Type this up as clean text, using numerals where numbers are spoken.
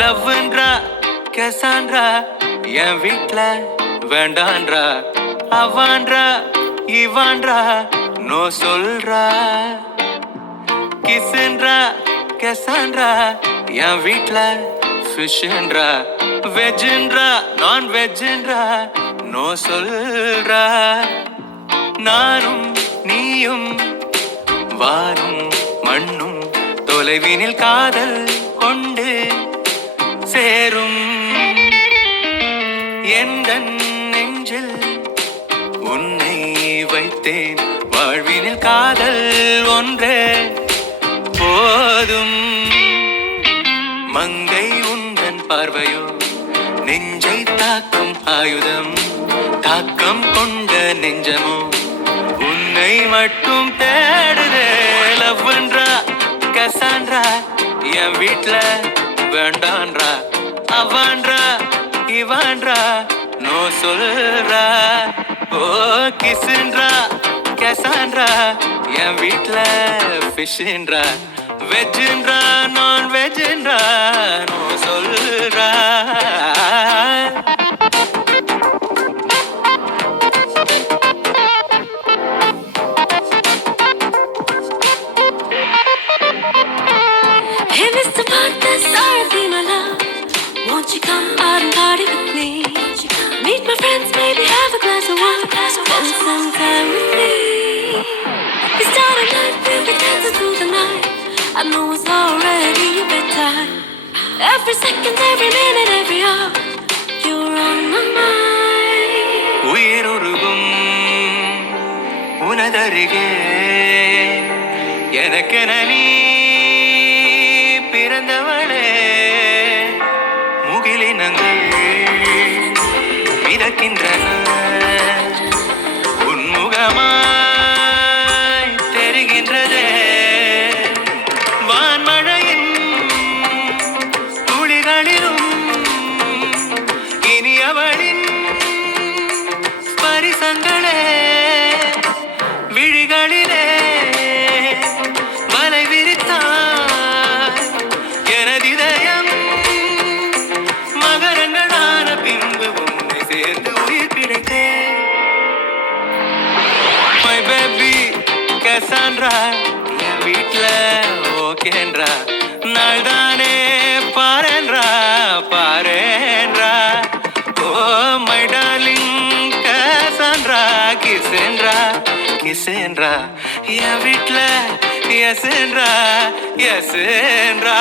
லவ்ன்றா கசான்றா என் வீட்ல வேண்டான்றா அவான்றா இவான்றா நோ சொல்றா கிஸ்ன்றா கசான்றா என் வீட்ல ஃபிஷ்ன்றா வெஜ்ன்றா நான் வெஜ்ன்றா நோ சொல்றா நானும் நீயும் வானும் மண்ணும் தொலைவினில் காதல் கொண்டு சேரும் எந்தன் நெஞ்சில் உன்னை வைத்தேன் வாழ்வினில் காதல் ஒன்றே போதும் மங்கை உந்தன் பார்வையோ நெஞ்சை தாக்கும் ஆயுதம் தாக்கம் கொண்ட நெஞ்சமோ உன்னை மட்டும் தேடுதே லவ்ன்றா கசான்றா என் வீட்ல வேண்டான்றா அவான்றா இவான்றா நோ சொல்றா ஓ கிஸ்ன்றா கசான்றா என் வீட்ல ஃபிஷ்ன்றா வெஜ்ன்றா நான் வெஜ்ன்றா நோ சொல்றா Hey, Mr. Partner, sorry, my love. Won't you come out and party with me? Meet my friends, maybe have a glass of wine. Spend some time with me. We start a night, we'll be dancing through the night. I know it's already your bedtime. Every second, every minute, every hour, you're on my mind. உயிருருகும் உனதருகே எனக்கென நீ பிறந்தவளே முகிலினங்கள் மிதக்கின்றன உன்முகமாய் தெரிகின்றதே வான்மழையின் துளிகளிலும் இனி அவளின் ஸ்பரிசங்களே விழிகளிலே வலை விரித்தாய் எனதிதயம் மகரங்களான பின்பு உன்னை சேர்ந்து உயிர் கிடைத்தேன் My baby கசான்றா என் வீட்ல ஓகேன்றா நாள்தானே பாரேன்றா பாரேன்றா ஓ மை டார்லிங் கசான்றா கிசேன்றா கிசேன்றா என் வீட்ல எஸ்ன்றா எஸ்ன்றா